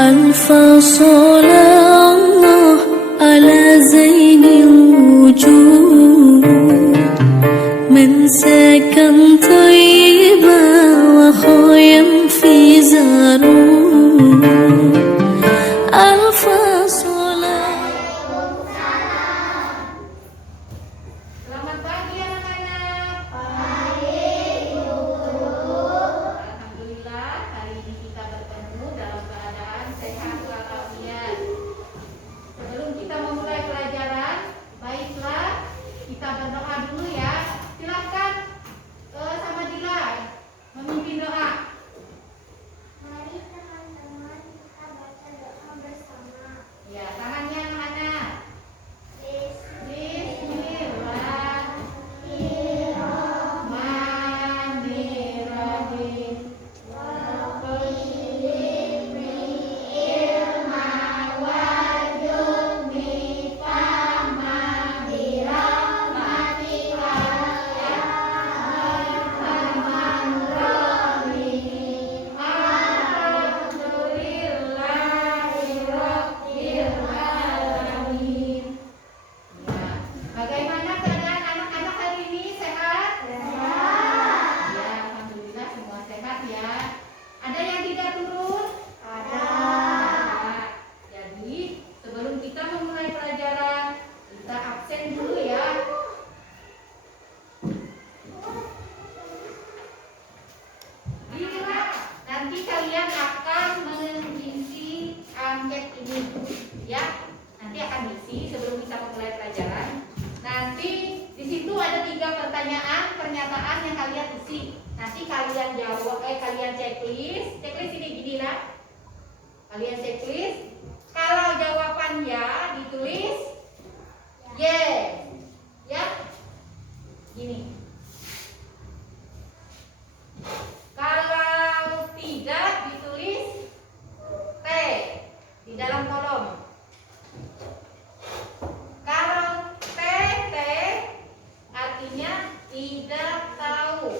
صلاة الله على زين الوجود من سكن طيبة وخيم في زارون ألف صلاة. Selamat pagi anak-anak. Alhamdulillah hari ini kita bertemu dalam keadaan sehat walafiat. Sebelum kita memulai pelajaran, baiklah kita berdoa dulu ya. Silakan sama Dila memimpin doa. Mari teman-teman kita baca doa bersama. Ya, tangannya anak-anak. Bismillahirrahmanirrahim. Bagaimana keadaan anak-anak hari ini? Sehat? Sehat. Ya, alhamdulillah semua sehat ya. Ada yang tidak turun? Ada. Jadi, sebelum kita memulai pelajaran, kita absen dulu ya. Bila nanti kalian akan mengisi angket ini, ya. Nanti akan diisi sebelum kita memulai pelajaran. Nanti di situ ada 3 pertanyaan, pernyataan yang kalian isi. Nanti kalian jawab, kalian checklist. Checklist ini gini lah. Kalian checklist. Kalau jawaban ya ditulis yes, ya. Gini. Kalau tidak ditulis T di dalam kolom. Kalau TT artinya tidak tahu.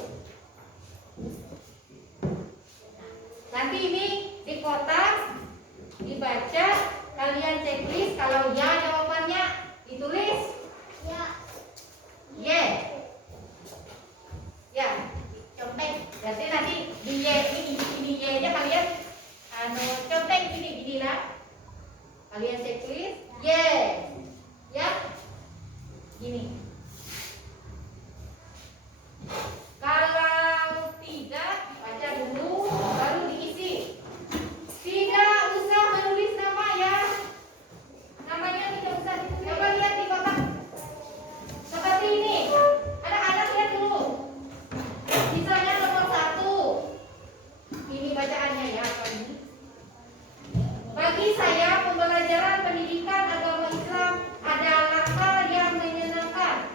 Nanti ini di kotak dibaca, kalian checklist. Kalau ya jawabannya ditulis Ya. Y. Ya, contek. Berarti nanti di Y ini Y nya kalian contek gini lah. Kalian checklist Y. Ya. Gini. Kalau tidak, baca dulu baru diisi. Tidak usah menulis nama ya. Namanya tidak usah ditulis. Coba lihat di kotak. Seperti ini. Anak-anak lihat dulu. Misalnya nomor 1. Ini bacaannya ya, apa ini? Bagi saya pembelajaran pendidikan agama Islam adalah hal yang menyenangkan.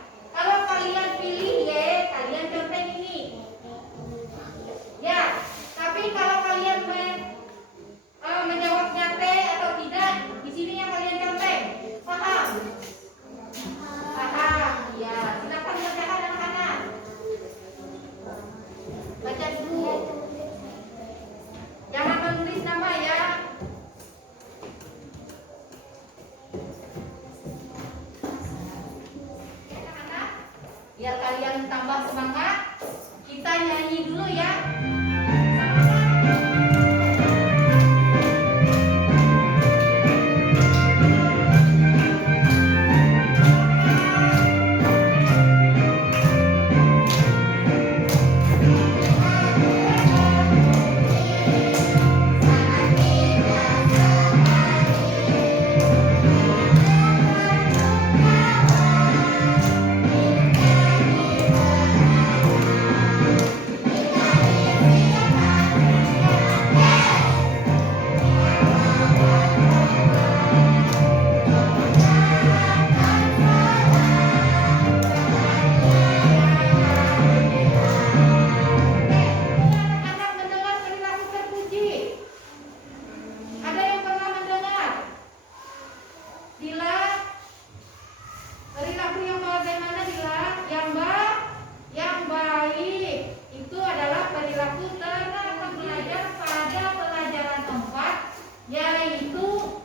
yaitu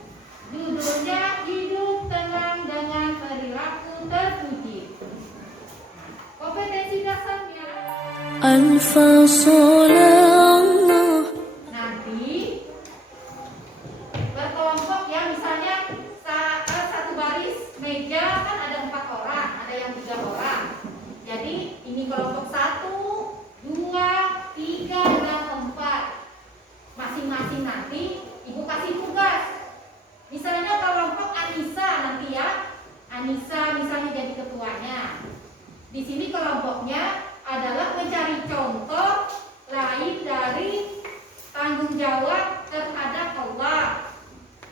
judulnya Hidup Tenang dengan Perilaku Terpuji. Kompetensi dasarnya Al-Fasalah. nanti berkelompok ya, misalnya satu baris meja kan ada 4 orang, ada yang 3 orang. Jadi ini kelompok 1, 2, 3, dan 4. Masing-masing nanti ibu kasih tugas. Misalnya kelompok Anissa nanti ya, Anissa misalnya jadi ketuanya. Di sini kelompoknya adalah mencari contoh lain dari tanggung jawab terhadap Allah.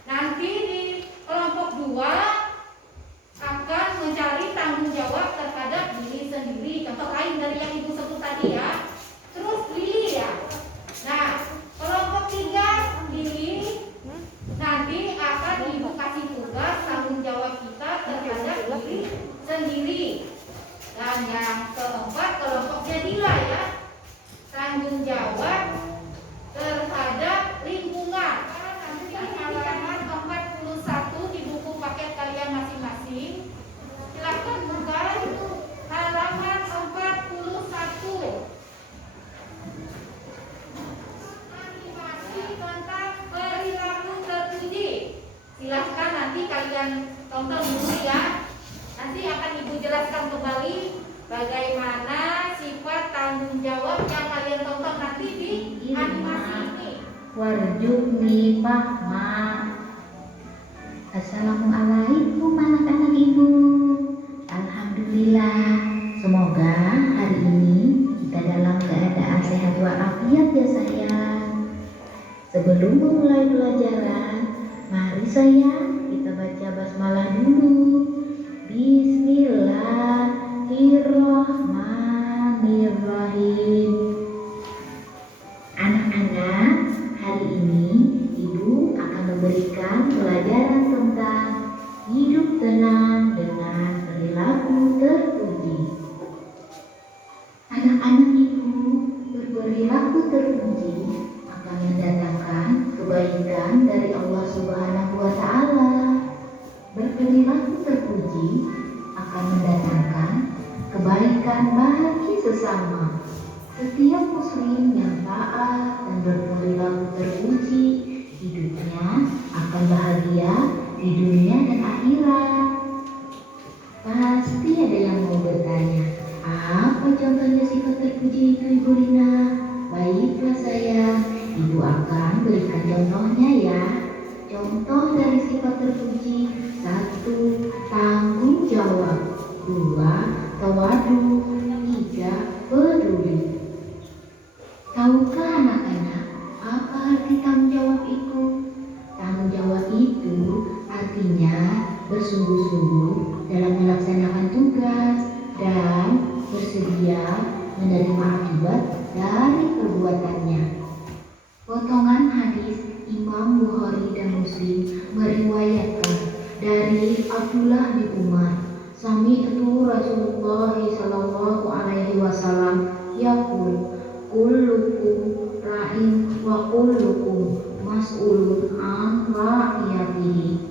Nanti di kelompok 2 akan mencari tanggung jawab terhadap diri sendiri. Contoh lain dari yang ibu sebut tadi ya. Terus Lili ya. Nah, kelompok 3 Lili nanti akan ibu kasih tugas tanggung jawab kita terhadap diri sendiri. Dan yang keempat kelompoknya Dila ya, tanggung jawab terhadap lingkungan. Nanti halaman 41 di buku paket kalian masing-masing. Silakan buka halaman 41. Animasi tentang perilaku terpuji. Silahkan nanti kalian tonton dulu ya. Nanti akan ibu jelaskan kembali bagaimana sifat tanggung jawab yang kalian tonton nanti di animasi ini. Warjukni Fahma. Assalamualaikum anak-anak ibu. Alhamdulillah, semoga hari ini kita dalam keadaan sehat walafiat ya sayang. Sebelum memulai pelajaran, mari sayang kita baca basmalah dulu. Bismillahirrahmanirrahim. Anak-anak, hari ini ibu akan memberikan pelajaran tentang hidup tenang dengan perilaku terpuji. Anak-anak ibu, berperilaku terpuji akan mendatangkan kebaikan dari Allah Subhanahu wa Ta'ala. Berperilaku terpuji akan mendatangkan kebaikan bagi sesama. Setiap muslim yang taat dan berperilaku terpuji, hidupnya akan bahagia di dunia dan akhirat. Pasti ada yang mau bertanya, apa contohnya sifat terpuji itu Ibu Lina? Baiklah sayang, Ibu akan berikan contohnya ya. Contoh dari sifat terpuji: 1. Tanggung jawab. 2. Tawadu. 3. Peduli. Tahukah anak-anak apa arti tanggung jawab itu? Tanggung jawab itu artinya bersungguh-sungguh dalam melaksanakan tugas dan bersedia menerima akibat dari perbuatannya. Potongan hadis Imam Bukhari dan Muslim meriwayatkan dari Abdullah bin Umar, sami'tu Rasulullah sallallahu alaihi wasallam yaqul, kullukum ra'in wa kullukum mas'ulun an ra'iyatihi.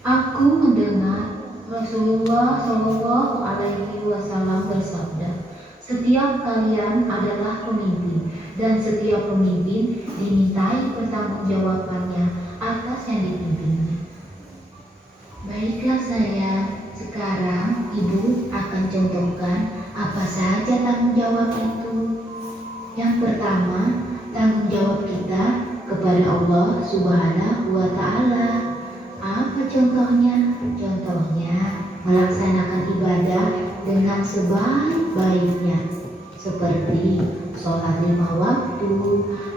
Aku mendengar Rasulullah sallallahu alaihi wasallam bersabda, setiap kalian adalah pemimpin dan setiap pemimpin dimintai pertanggungjawabannya atas yang dipimpinnya. Baiklah sayang, sekarang ibu akan contohkan apa saja tanggung jawab itu. Yang pertama, tanggung jawab kita kepada Allah Subhanahu wa Ta'ala. Apa contohnya? Contohnya melaksanakan ibadah dengan sebaik-baiknya, seperti sholat 5 waktu,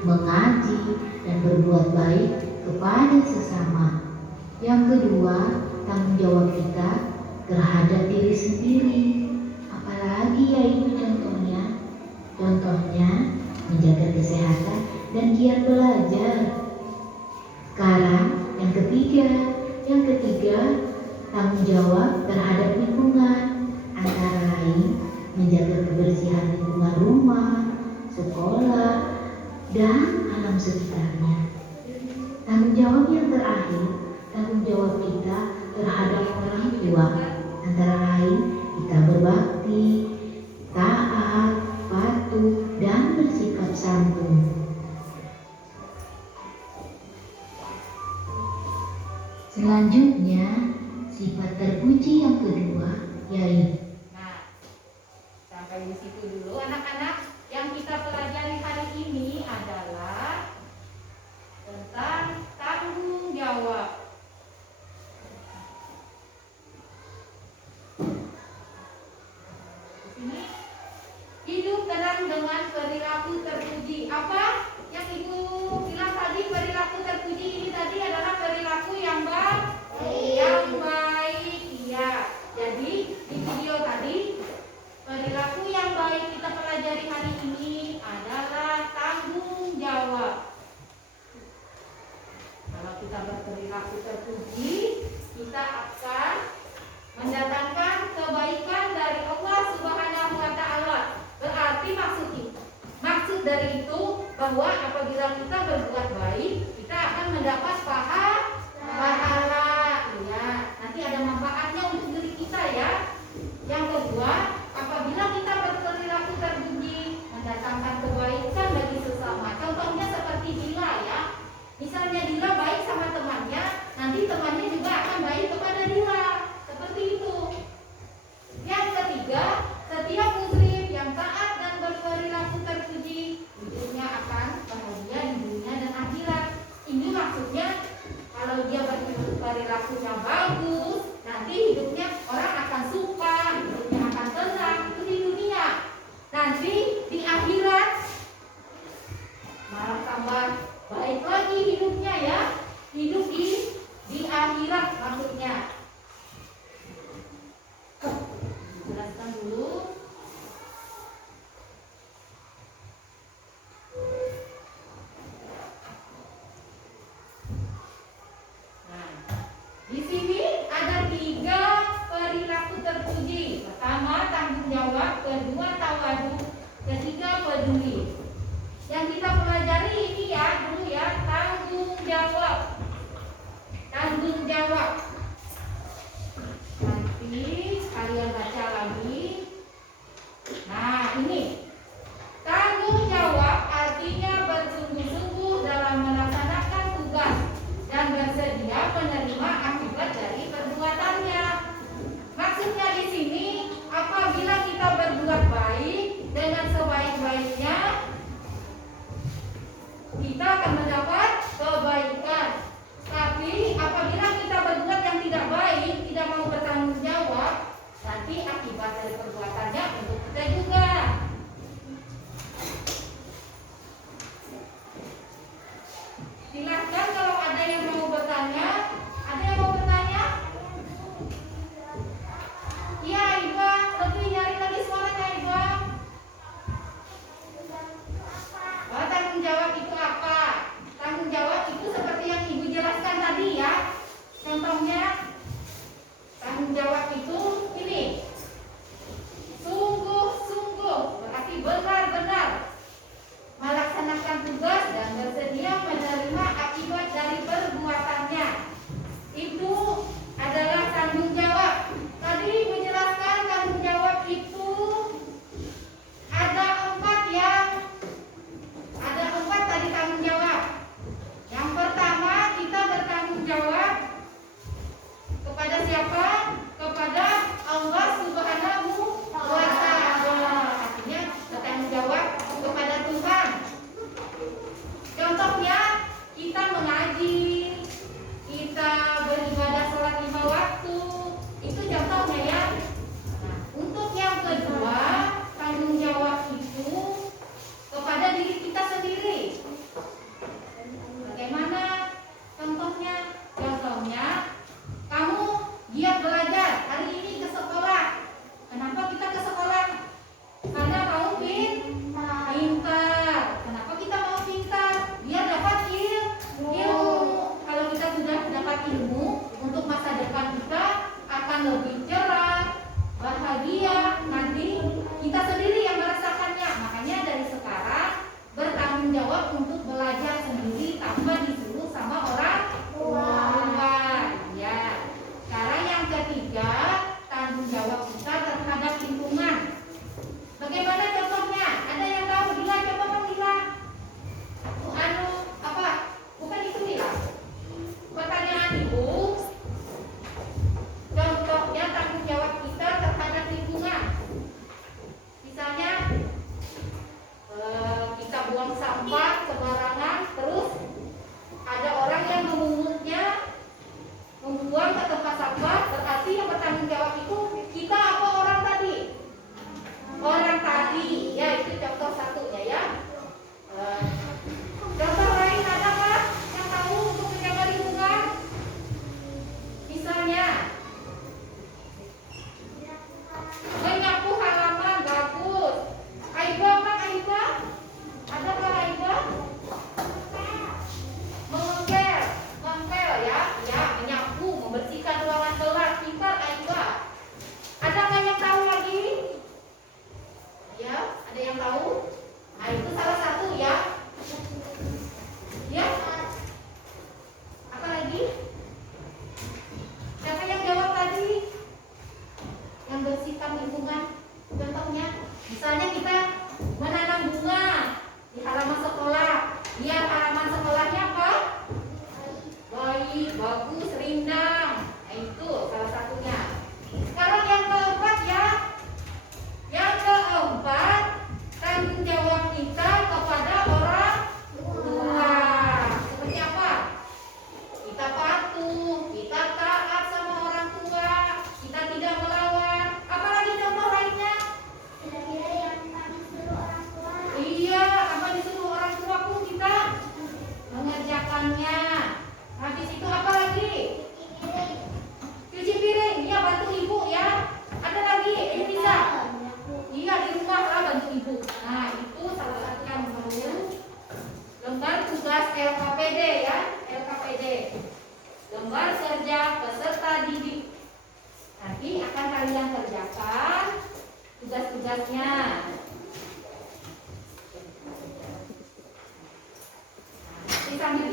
mengaji, dan berbuat baik kepada sesama. Yang kedua, tanggung jawab kita terhadap diri sendiri. Apalagi ya itu contohnya? Contohnya menjaga kesehatan dan giat belajar. Sekarang yang ketiga, tanggung jawab terhadap lingkungan, antara lain menjaga kebersihan lingkungan rumah, sekolah, dan alam sekitarnya. Tanggung terakhir, tanggung jawab kita terhadap orang tua. Antara lain, kita berbakti, taat, patuh, dan bersikap santun. Selanjutnya, sifat terpuji yang kedua yaitu Nah, sampai di situ dulu anak-anak. Yang kita pelajari hari ini adalah tentang tanggung jawab. Di sini, hidup tenang dengan perilaku terpuji. Apa yang Ibu bilang tadi? Perilaku terpuji ini tadi adalah perilaku yang baik. Yang baik, iya. Jadi di video tadi, perilaku yang baik kita pelajari hari ini adalah tanggung jawab. Kalau kita berperilaku terpuji, kita akan mendatangkan kebaikan dari Allah Subhanahu wa Ta'ala. Berarti maksud dari itu bahwa apabila kita berbuat baik, kita akan mendapat pahala. Ya, nanti ada manfaatnya untuk diri kita ya. Yang kedua, apabila kita berperilaku terpuji, mendatangkan kebaikan bagi sesama. Contohnya seperti Dila ya. Misalnya Dila baik sama temannya, nanti temannya juga akan baik kepada Dila. Seperti itu. Yang ketiga, setiap muslim yang taat dan berperilaku terpuji, hidupnya akan bahagia di dunia dan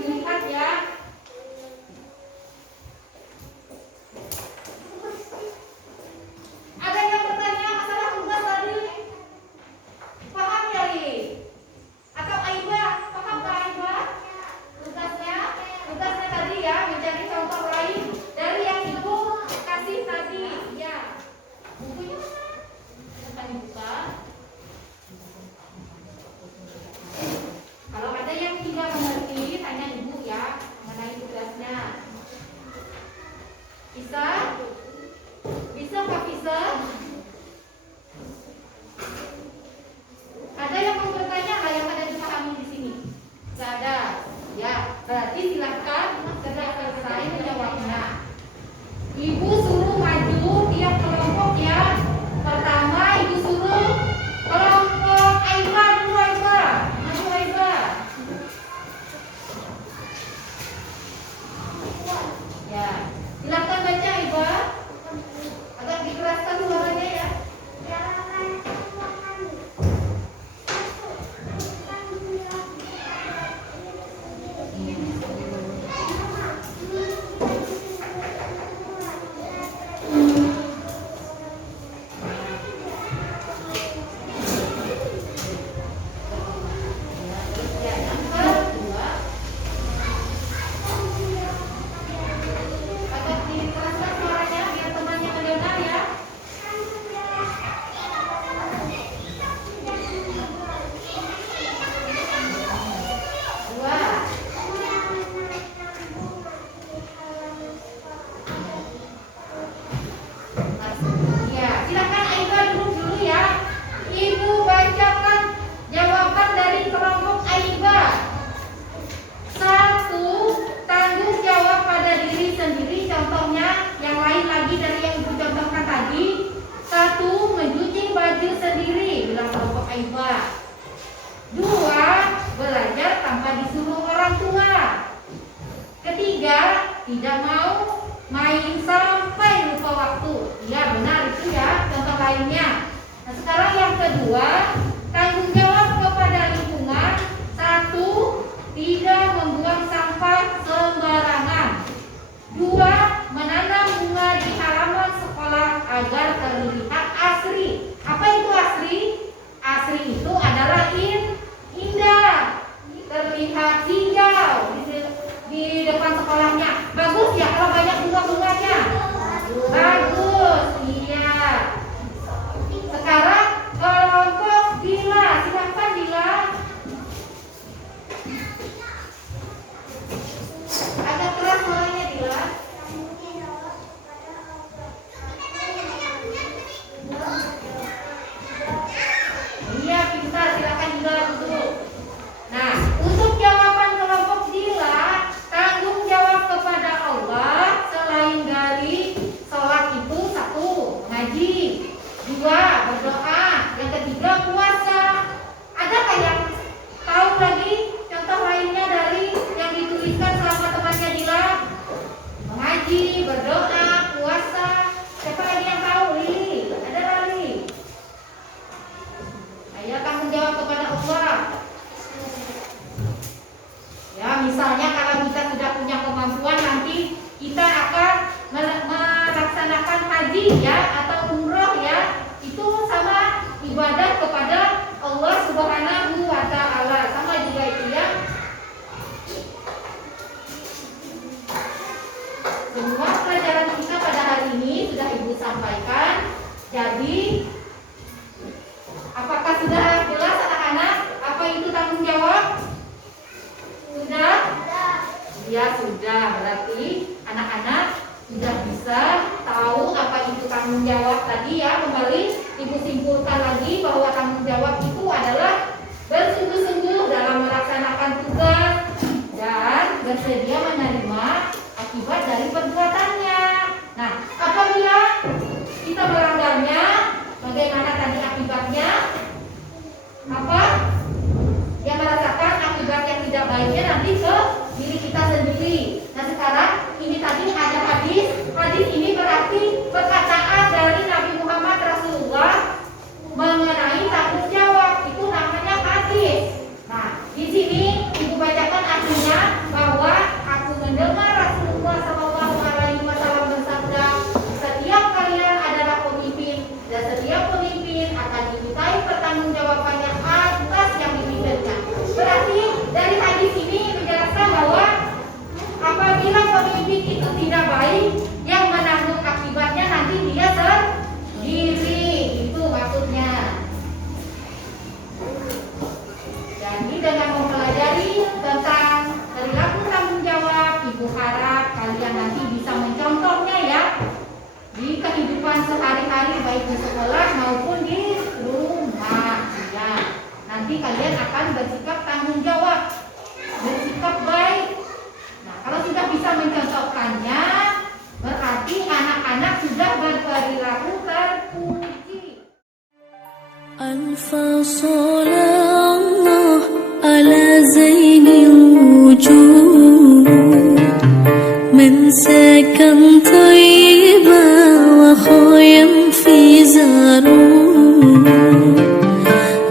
dilihat ya. Ada yang bertanya masalah tugas tadi? Paham ya, Li? Atau Aiba? Paham nggak Aiba? Tugasnya tadi ya, mencari contoh lain dari yang Ibu kasih tadi. Ya. Bukunya mana? Akan dibuka. Kalau ada yang tidak mengerti, tanya Ibu ya mengenai tugasnya. Bisa? Bisa Kak Bisa? Ada yang mau bertanya nggak yang ada dipahami di sini? Nggak ada. Ya, berarti silahkan segera selesai menjawabnya. Ibu suruh maju tiap kelompok ya. Pertama Ibu suruh kelompok Aiba dulu Aiba. Maju Aiba. Ya, silahkan baca Aiba. Agak dikeraskan suaranya ya. Ya, yang kedua. Agak dikeraskan suaranya biar temannya mendengar ya. Dua. Ya, silakan Aiba dulu ya. Ibu bacakan jawaban dari kelompok Aiba. 1. Tanggung jawab pada diri sendiri. Contohnya yang lain lagi dari yang Ibu contohkan tadi. 1. Mencuci baju sendiri, bilang kelompok Aiba. 2. Belajar tanpa disuruh orang tua. Ketiga, tidak mau main sampai lupa waktu. Ya benar itu ya contoh lainnya. Nah sekarang yang kedua, tanggung jawab kepada lingkungan. 1. Tidak membuang sampah sembarangan. 2. Menanam bunga di halaman sekolah agar terlihat asri. Apa itu asri? Asri itu adalah indah, terlihat hijau di depan sekolahnya. Bagus ya kalau banyak bunga-bunganya. Bagus, iya. Sekarang kelompok Dila, silakan Dila. Agak keras suaranya Dila. Iya pintar, silakan Dila dulu. Nah, untuk jawaban kelompok Dila, tanggung jawab kepada Allah selain dari sholat itu 1. Mengaji. 2. Berdoa. Yang ketiga puasa. Adakah yang tahu lagi contoh lainnya dari yang dituliskan selama temannya Dila? Mengaji, berdoa, puasa. Siapa lagi yang tahu? Li, ada lagi? Ayo tanggung jawab kepada Allah. Ya, misalnya kalau kita sudah punya kemampuan nanti kita akan melaksanakan haji ya atau umroh ya. Itu sama ibadah kepada Allah Subhanahu wa taala. Sama juga itu ya. Semua pelajaran kita pada hari ini sudah Ibu sampaikan. Jadi apakah sudah jelas anak-anak apa itu tanggung jawab? Sudah? Ya sudah, berarti anak-anak sudah bisa tahu apa itu tanggung jawab tadi ya. Kembali Ibu simpulkan lagi bahwa tanggung jawab itu adalah bersungguh-sungguh dalam melaksanakan tugas dan bersedia menerima akibat dari perbuatannya. Nah, apabila kita melanggarnya, bagaimana tadi akibatnya? Apa? Yang merasakan akibat yang tidak baiknya nanti ke diri kita sendiri. Nah sekarang ini tadi ada hadis. Hadis ini berarti perkataan dari Nabi Muhammad Rasulullah mengenai tanggung jawab. Itu namanya hadis. Nah di sini Ibu bacakan artinya bahwa صلاة على زين الوجود من سكن طيبة وخيم في زارون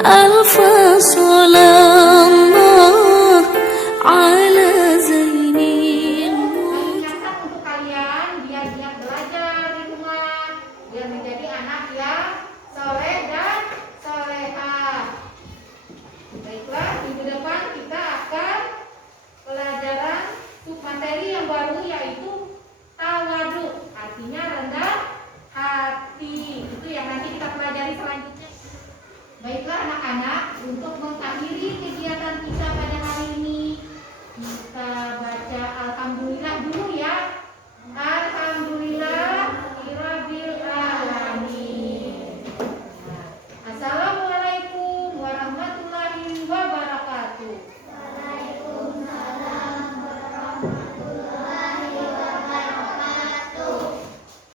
ألف صلاة على زين الوجود. Ingatkan untuk kalian biar giat belajar di rumah, biar menjadi anak yang soleh dan solehah. Baiklah, minggu depan kita akan pelajaran materi yang baru yaitu tawadu, artinya rendah hati. Itu yang nanti kita pelajari selanjutnya. Baiklah anak-anak, untuk